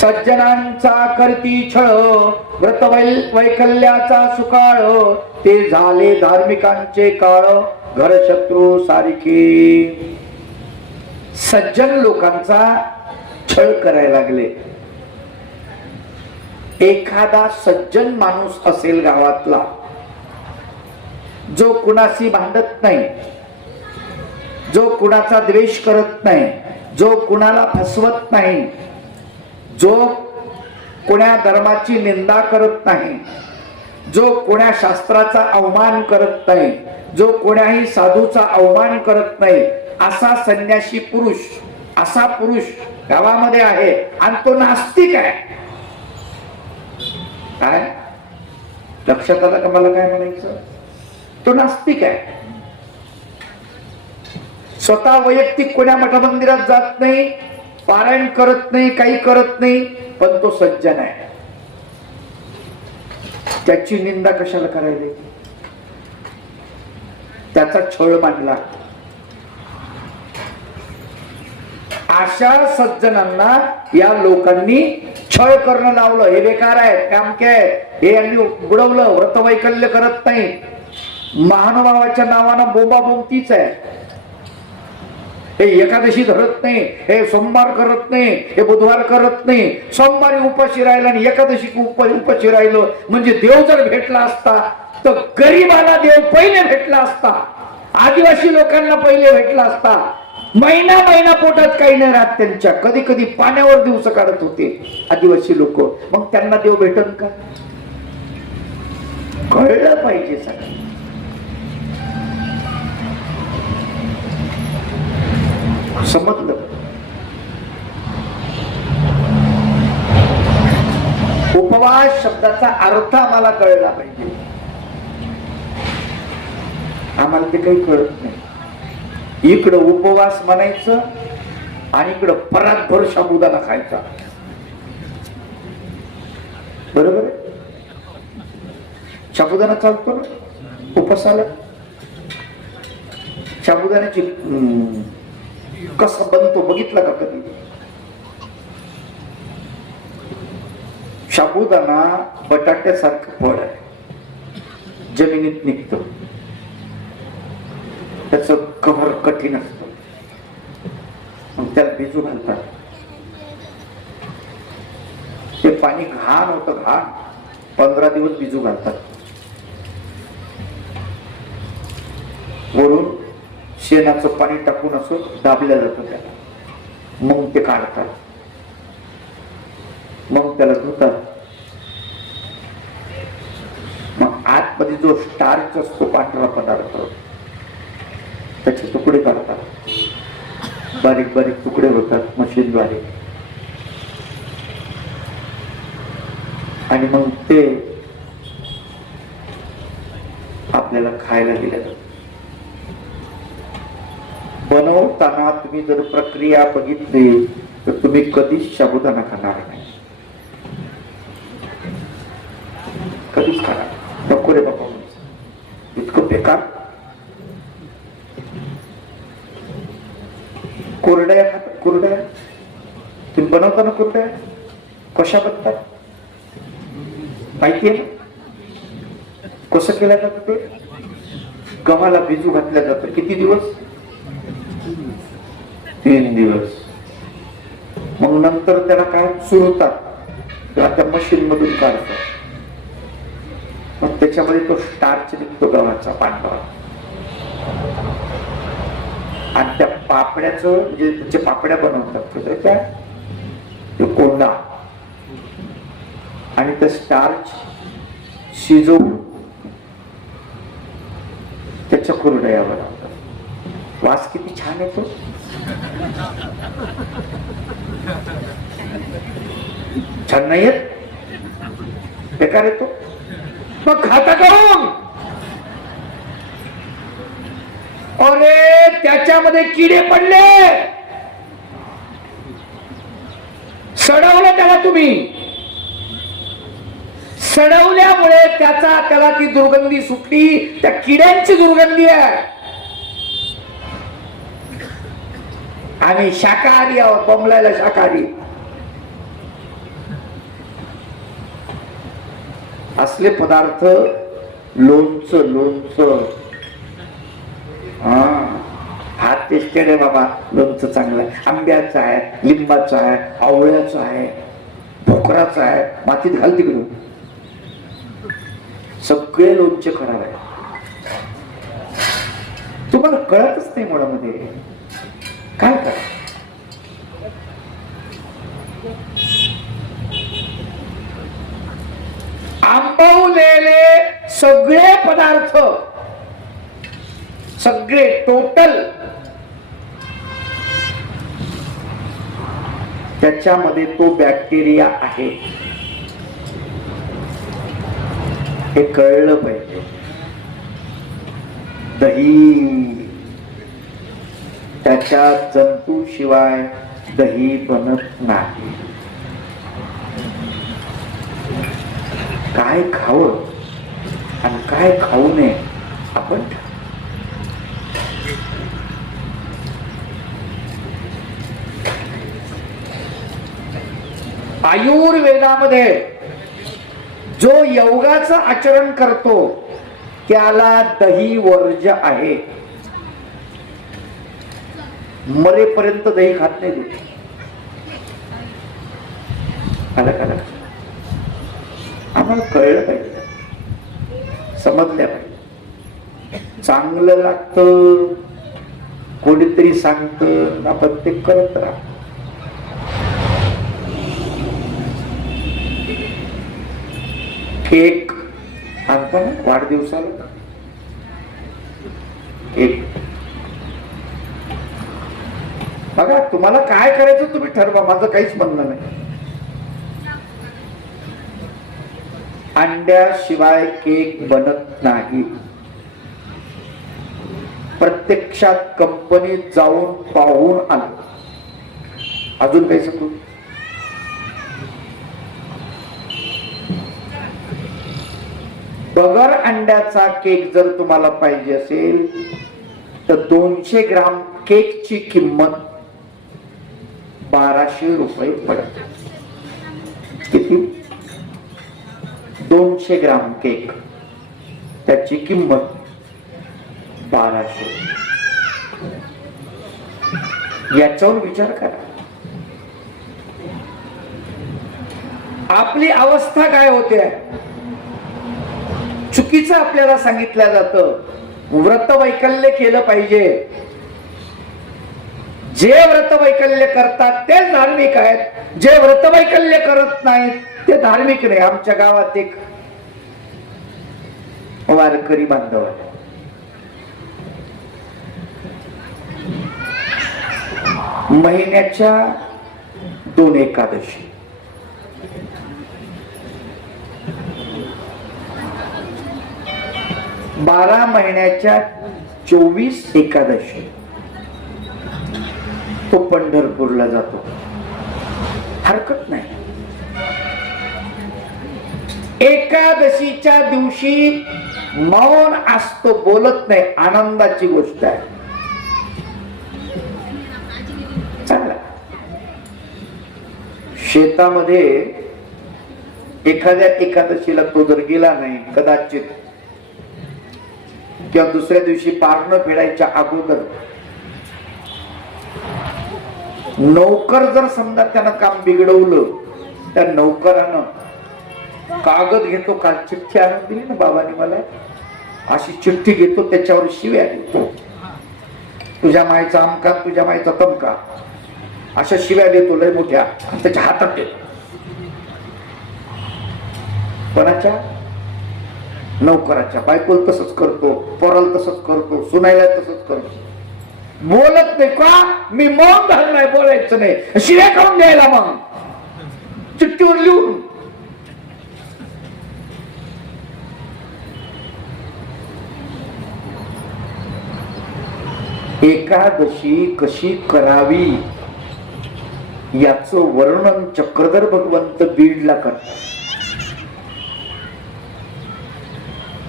सज्जनांचा करती छळ व्रत वैकल्याचा सुकाळ ते झाले धार्मिकांचे काळ घर शत्रू सारखे सज्जन लोकांचा छळ करायला लागले. एखादा सज्जन माणूस असेल गावातला जो कुणाशी भांडत नाही जो कुणाचा द्वेष करत नाही जो कुणाला फसवत नाही जो कोण्या धर्माची निंदा करत नाही जो कोण्या शास्त्राचा अवमान करत नाही जो कोण्याही साधूचा अवमान करत नाही असा संन्यासी पुरुष असा पुरुष गावामध्ये आहे आणि तो नास्तिक आहे. काय? लक्षात आलं का मला काय म्हणायचं? तो नास्तिक आहे. स्वतः वैयक्तिक कोण्या मठामंदिरात जात नाही पारायण करत नाही काही करत नाही पण तो सज्जन आहे. त्याची निंदा कशाला करायला? त्याचा छळ मांडला. अशा सज्जनांना या लोकांनी छळ करणं लावलं. हे बेकार आहेत कामके आहे हे यांनी बुडवलं व्रतवैकल्य करत नाही. महानुभावाच्या नावानं बोंबा बोंबतीच आहे. हे एकादशी धरत नाही हे सोमवार करत नाही हे बुधवार करत नाही. सोमवारी उपाशी राहिला आणि एकादशी उपाशी राहिलं म्हणजे देव जर भेटला असता तर गरीबाला देव पहिले भेटला असता आदिवासी लोकांना पहिले भेटला असता महिना महिना पोटात काही नाही राहत त्यांच्या. कधी कधी पाण्यावर दिवस काढत होते आदिवासी लोक. मग त्यांना देव भेटन का? कळलं पाहिजे सगळं समजलं उपवास शब्दाचा अर्थ आम्हाला कळला पाहिजे. आम्हाला ते काही कळत नाही. इकडं उपवास म्हणायचं आणि इकडं परातभर शाबुदाना खायचा. बरोबर आहे? चालतो ना? उपासाला. शाबुदाण्याची कसा बनतो बघितला का कधी? शाबुदाना बटाट्यासारखं फळ आहे. जमिनीत निघतो. त्याच कव्हर कठीण असतं. त्याला भिजू घालतात. ते पाणी घाण होतं घाण. पंधरा दिवस भिजू घालतात. शेणाचं पाणी टाकून असं दाबल्या जातं त्याला. मग ते काढतात. मग त्याला धुतात. मग आतमध्ये जो स्टार्च असतो पांढरा पदार्थ त्याचे तुकडे काढतात बारीक बारीक तुकडे होतात मशीनद्वारे. आणि मग ते आपल्याला खायला दिलं जातं. बनवताना तुम्ही जर प्रक्रिया बघितली तर तुम्ही कधीच साबुदाणा खाणार नाही. कधीच खाणार नको रे बाबा. इतकं बेकार. कोरड्या हात कोरड्या? तुम्ही बनवताना कोरड्या? कशा बनतात? माहिती आहे कसं केलं जातं ते? गव्हाला भिजू घातल्या जातं. किती दिवस? तीन दिवस. मग नंतर त्याला काय चुरतात किंवा त्या मशीन मधून काढतात. मग त्याच्यामध्ये तो स्टार्च निघतो गव्हाचा पांढरा. आणि त्या पापड्याचं जे त्याचे पापड्या बनवतात त्या काय? कोंडा. आणि ते स्टार्च शिजवून त्याच्या कुरडया बनवतात. वास किती छान येतो. छान नाही येत बेकार येतो मग खाता काऊन अरे त्याच्यामध्ये किडे पडले। सडवलं त्याला तुम्ही। सडवल्यामुळे त्याचा त्याला ती दुर्गंधी सुटली त्या किड्यांची दुर्गंधी आहे. आणि शाकाहारी आहोत बोंबलायला शाकाहारी. असले पदार्थ लोणचं लोणचं. हा. टेस्टेड आहे बाबा लोणचं चांगलं. आंब्याचं आहे लिंबाचं आहे आवळ्याचं आहे भोकराचं आहे मातीत घाल तिकडून. सगळे लोणचे खराब आहे तुम्हाला कळतच नाही मुळामध्ये. काय? करा आंबवलेले सगळे पदार्थ सगळे टोटल त्याच्यामध्ये तो बॅक्टेरिया आहे. हे कळलं पाहिजे. दही त्याच्या जंतू शिवाय दही बनत नाही. काय खावं आणि काय खाऊ नये आपण आयुर्वेदामध्ये जो योगाचं आचरण करतो त्याला दही वर्ज आहे. मरेपर्यंत दही खात नाही कुठे? आलं का आम्हाला कळलं पाहिजे. समजल्या पाहिजे. चांगलं लागतं कोणीतरी सांगतं आपण ते करत राहतो केक आणता ना वाढदिवसाला. केक. बघा तुम्हाला काय करायचं तुम्ही ठरवा माझं काहीच म्हणणं नाही. अंड्याशिवाय केक बनत नाही. प्रत्यक्षात कंपनीत जाऊन पाहून आलो. अजून काही सांगू? बगर अंड्याचा केक जर तुम्हाला पाहिजे असेल तर दोनशे ग्राम केकची किंमत बाराशे रुपये पडते. किती? दोनशे ग्राम केक. त्याची किंमत बाराशे. याच्यावर विचार करा. आपली अवस्था काय होते? चुकीचं आपल्याला सांगितलं जातं. व्रत वैकल्य केलं पाहिजे. जे व्रत वैकल्य करतात तेच धार्मिक आहेत. जे व्रत वैकल्य करत नाहीत ते धार्मिक नाही. आमच्या गावात एक वारकरी बांधव आहे. महिन्याच्या दोन एकादशी. बारा महिन्याच्या चोवीस एकादशी. तो पंढरपूरला जातो. हरकत नाही. एकादशीच्या दिवशी मौन असतो बोलत नाही आनंदाची गोष्ट आहे. चांगला. शेतामध्ये एखाद्या एकादशीला तो जर गेला नाही कदाचित किंवा दुसऱ्या दिवशी पारणं फेडायच्या अगोदर नौकर जर समजा त्यानं काम बिघडवलं त्या नौकरानं कागद घेतो काल चिठ्ठी आणून दिली ना बाबांनी मला. अशी चिठ्ठी घेतो त्याच्यावर शिव्या देतो. तुझ्या मायचा अमका तुझ्या मायचा तमका अशा शिव्या देतो लय मोठ्या. आणि त्याच्या हातात देतो. कोणाच्या? नौकराच्या. बायकोल तसंच करतो पोराला तसंच करतो सुनायला तसंच करतो. बोलत नाही. का? मी मौन धरलाय बोलायचं नाही. शिव्या खाऊन द्यायला मग. चिठ्ठीवर लिहून. एकादशी कशी करावी? याचं वर्णन चक्रधर भगवंत बीडला करतात.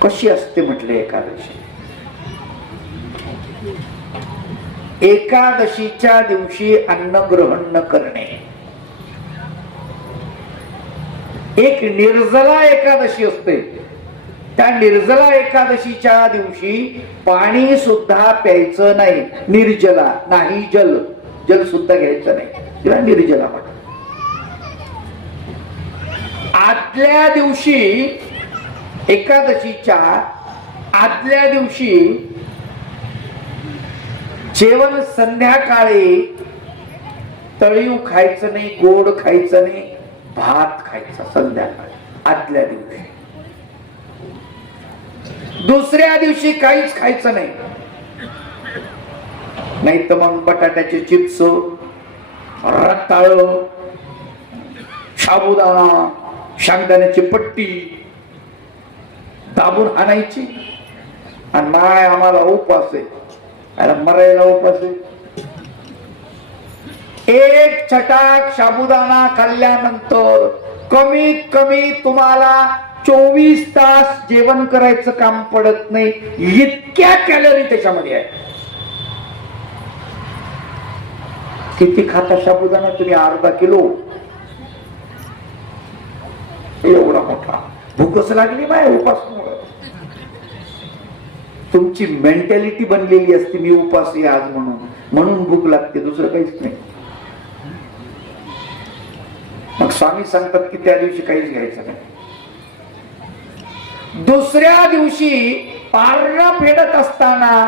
कशी असते म्हटले एकादशी? एकादशीच्या दिवशी अन्न ग्रहण न करणे. एक निर्जला एकादशी असते. त्या निर्जला एकादशीच्या दिवशी पाणी सुद्धा प्यायचं नाही. निर्जला नाही जल. जल सुद्धा घ्यायचं नाही. तिला निर्जला म्हणतात. आदल्या दिवशी एकादशीच्या आदल्या दिवशी जेवण संध्याकाळी तळीव खायचं नाही गोड खायचं नाही भात खायचा संध्याकाळी आदल्या दिवशी. दुसऱ्या दिवशी काहीच खायचं नाही. नाही तर मग बटाट्याचे चिप्स रताळ साबुदाणा शांगदाण्याची पट्टी दाबून आणायची. आणि माय आम्हाला उपास आहे. मरायला उपास एक छटाक साबुदाणा खाल्ल्यानंतर कमीत कमी तुम्हाला चोवीस तास जेवण करायचं काम पडत नाही. इतक्या कॅलरी त्याच्यामध्ये आहे. किती खाता शाबुदाना तुम्ही? अर्धा किलो. एवढा मोठा. भूकच लागली माय उपासमुळे. तुमची मेंटॅलिटी बनलेली असते मी उपासी आज म्हणून. म्हणून भूक लागते दुसरं काहीच नाही. मग स्वामी सांगतात की त्या दिवशी काहीच घ्यायचं नाही. दुसऱ्या दिवशी पारण फेडत असताना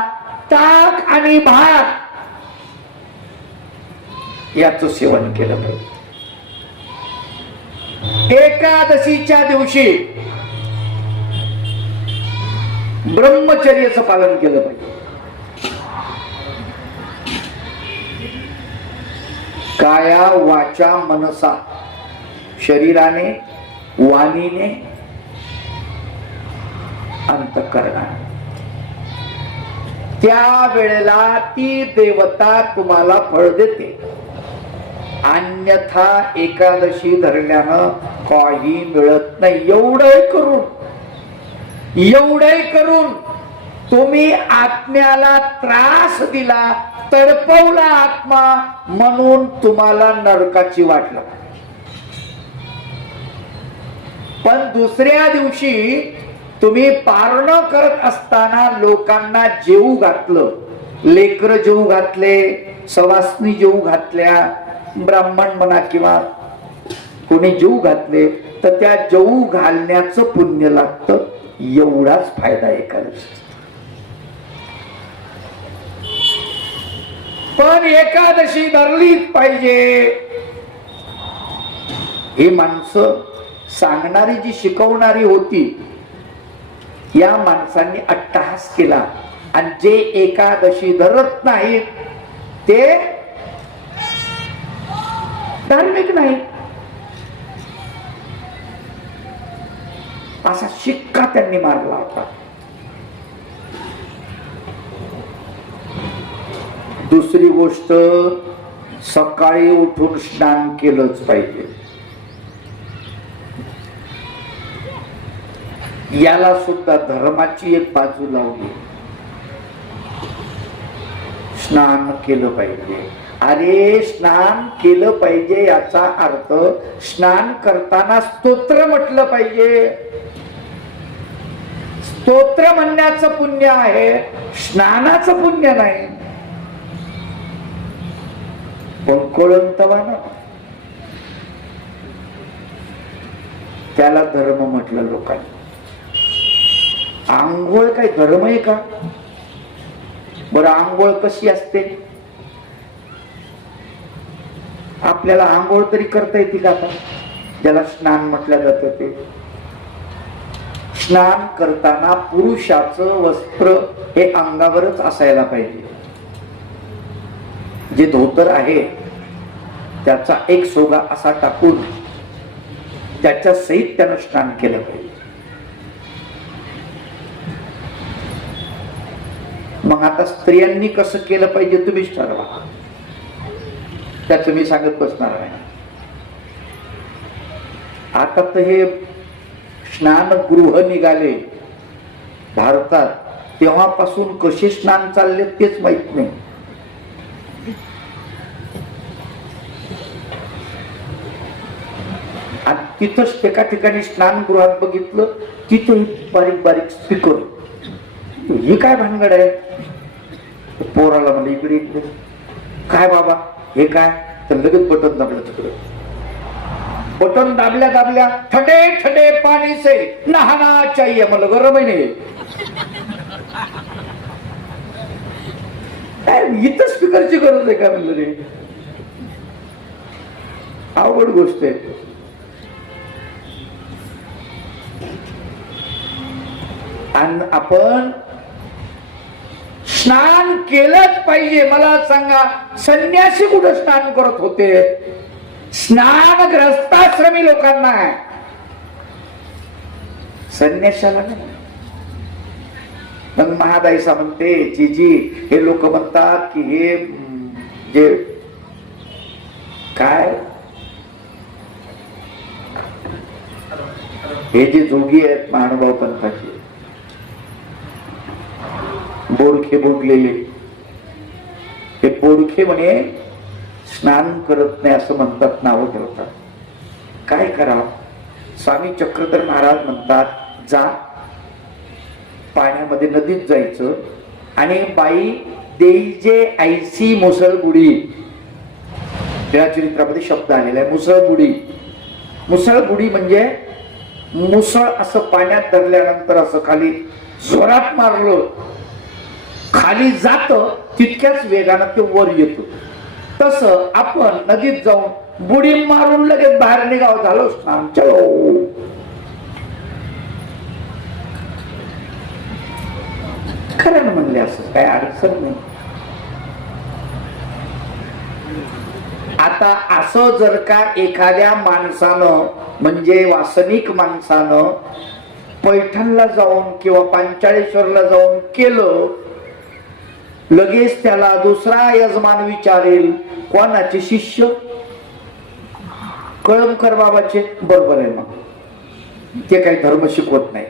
ताक आणि भात याच सेवन केलं पाहिजे. एकादशीच्या दिवशी ब्रह्मचर्याचं पालन केलं पाहिजे. काया वाचा मनसा. शरीराने वाणीने अंतकरणाने. त्या वेळेला ती देवता तुम्हाला फळ देते. अन्यथा एकादशी धरल्यानं काही मिळत नाही. एवढं करून एवढे करून तुम्ही आत्म्याला त्रास दिला तडपवला आत्मा म्हणून तुम्हाला नरकाची वाट लागली. पण दुसऱ्या दिवशी तुम्ही पारण करत असताना लोकांना जेऊ घातलं. लेकर जेऊ घातले सवासनी जेऊ घातल्या ब्राह्मण म्हणा किंवा कोणी जेऊ घातले तर त्या जेऊ घालण्याचं पुण्य लागतं. एवढाच फायदा एकादशी पण एकादशी धरलीच पाहिजे. ही माणसं सांगणारी जी शिकवणारी होती या माणसांनी अट्टहास केला. आणि जे एकादशी धरत नाहीत ते धार्मिक नाही असा शिक्का त्यांनी मारला होता. दुसरी गोष्ट सकाळी उठून स्नान केलंच पाहिजे. याला सुद्धा धर्माची एक बाजू लावली. स्नान केलं पाहिजे. अरे स्नान केलं पाहिजे याचा अर्थ स्नान करताना स्तोत्र म्हटलं पाहिजे. स्तोत्र म्हणण्याचं पुण्य आहे स्नानाचं पुण्य नाही. पण कोळंतवान त्याला धर्म म्हटलं लोकांनी. आंघोळ काय धर्म आहे का? बरं आंघोळ कशी असते? आपल्याला आंघोळ तरी करता येते का आता? ज्याला स्नान म्हटलं जातं ते. स्नान करताना पुरुषाचं वस्त्र हे अंगावरच असायला पाहिजे. जे धोतर आहे त्याचा एक सोगा असा टाकून त्याच्या सहित त्यानं स्नान केलं पाहिजे. मग आता स्त्रियांनी कसं केलं पाहिजे तुम्हीच ठरवा. त्याचं मी सांगत बसणार नाही आता तर हे स्नानगृह निघाले. भारतात तेव्हापासून कसे स्नान चालले तेच माहीत नाही. आणि तिथंच एका ठिकाणी स्नानगृहात बघितलं तिथं बारीक बारीक स्पीकर. ही काय भानगड आहे? पोराला म्हणलं इकडे इकडे. काय बाबा? हे काय? तर लगेच बटन दाबलं तिकडे. बटन दाबल्या दाबल्या ठटे ठटे पाणी से नहाना चाहिए मला गरम आहे काय इथं स्पीकरची गरज आहे का म्हणलं रे? अवघड गोष्ट आहे. आणि आपण स्नान केलंच पाहिजे. मला सांगा संन्यासी कुठं स्नान करत होते? स्नान ग्रस्ताश्रमी लोकांना आहे. संन्याशाला नाही. पण महादाईसा म्हणते जीजी हे लोक म्हणतात की हे जे काय? हे जे जोगी आहेत महानुभाव पंथाचे. बोरखे बोडलेले हे बोरखे म्हणे स्नान करत नाही असं म्हणतात नावं ठेवतात. काय करावं? स्वामी चक्रधर महाराज म्हणतात जा. पाण्यामध्ये नदीत जायचं आणि बाई देईजे ऐसी मुसळ या चरित्रामध्ये शब्द आलेला आहे मुसळ बुडी मुसळ म्हणजे मुसळ असं पाण्यात धरल्यानंतर असं खाली स्वरात मारलं. खाली जात तितक्याच वेगानं ते वर येतो. तस आपण नदीत जाऊन बुडी मारून लगेच बाहेर निघाव झालो स्नान चलो खरं म्हणले असं काय अडचण नाही. आता असं जर का एखाद्या माणसानं म्हणजे वासनिक माणसानं पैठणला जाऊन किंवा पांचाळेश्वरला जाऊन केलं लगेच त्याला दुसरा यजमान विचारेल कोणाचे शिष्य? कळमकर बाबाचे. बरोबर आहे मग. ते काही धर्म शिकवत नाही.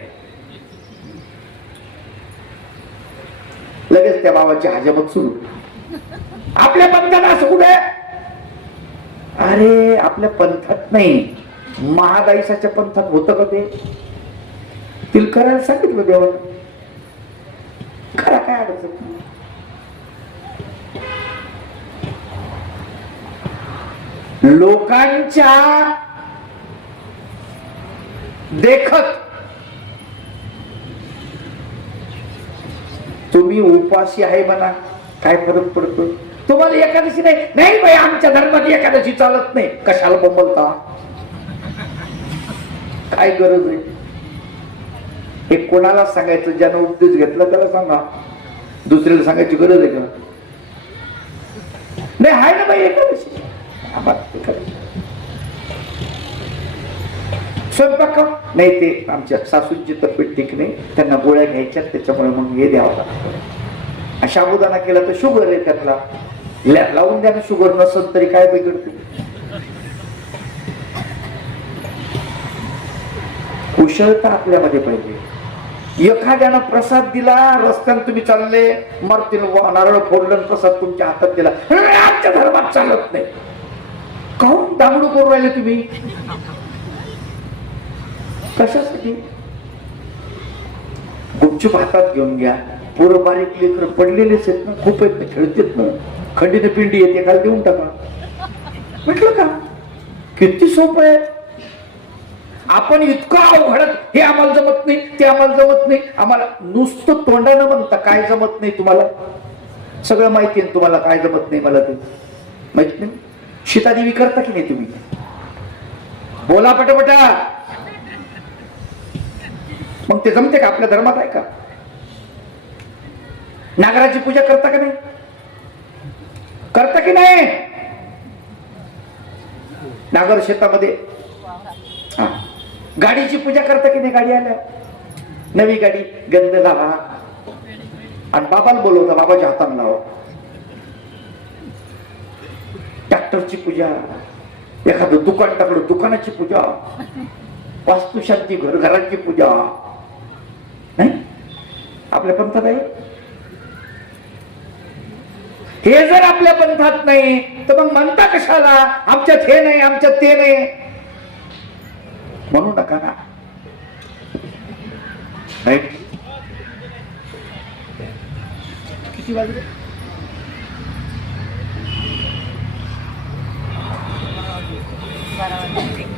लगेच त्या बाबाची हजामत सुरू. आपल्या पंथात असं कुठे? अरे आपल्या पंथात नाही. महादाईसाच्या पंथात होतं का ते? तिला सांगितलं देवा खरा काय अडचण? लोकांच्या देखत तुम्ही उपाशी आहे म्हणा काय फरक पडतो? तुम्हाला एकादशी नाही. नाही बाई आमच्या धर्मात एकादशी चालत नाही. कशाला बंबलता? काय गरज आहे? हे कोणाला सांगायचं? ज्यानं उपदेश घेतला त्याला सांगा. दुसऱ्याला सांगायची गरज आहे का? नाही आहे ना बाई एकादशी. स्वयंपाक नाही ते आमच्या सासूची तब्येत ठीक नाही. त्यांना गोळ्या घ्यायच्या त्याच्यामुळे मग हे द्यावं लागतं. शाबुदाना केला तर शुगर आहे त्यातला. लावून द्या ना शुगर नसल तरी काय बिघडते? कुशलता आपल्यामध्ये पाहिजे. एखाद्यानं प्रसाद दिला रस्त्यानं तुम्ही चालले मरतील नारळ फोडलं प्रसाद तुमच्या हातात दिला. आमच्या धर्मात चालत नाही. दांगडू करून राहिले तुम्ही? कशासाठी? गुपचूप हातात घेऊन घ्या. पोरं बारीक लेकर पडलेलेच आहेत ना खूप आहेत ना खेळतेत ना. खंडीने पिंडी येते काल देऊन टाका. म्हटलं का? किती सोपं आहे. आपण इतकं अवघडत हे आम्हाला जमत नाही ते आम्हाला जमत नाही. आम्हाला नुसतं तोंडानं म्हणता काय जमत नाही तुम्हाला? सगळं माहिती आहे तुम्हाला काय जमत नाही मला ते? माहीत नाही? सीतादेवी करता की नाही तुम्ही? बोला पटापटा. मग ते जमते का आपल्या धर्मात आहे का? नागराची पूजा करता का नाही? करता की नाही? नागर शेतामध्ये. हा. गाडीची पूजा करता की नाही गाडी आल्या? नवी गाडी गंध लावा. आणि बाबाला बोलवता बाबाच्या हातानं लावा. ट्रॅक्टरची पूजा एखादं दुकान टाकलं दुकानाची पूजा वास्तुशांती घर घरांची पूजा. नाही? आपल्या पंथात आहे? हे जर आपल्या पंथात नाही तर मग म्हणता कशाला? आमच्यात हे नाही आमच्यात ते नाही. म्हणू नका ना. किती वाजले? Gracias.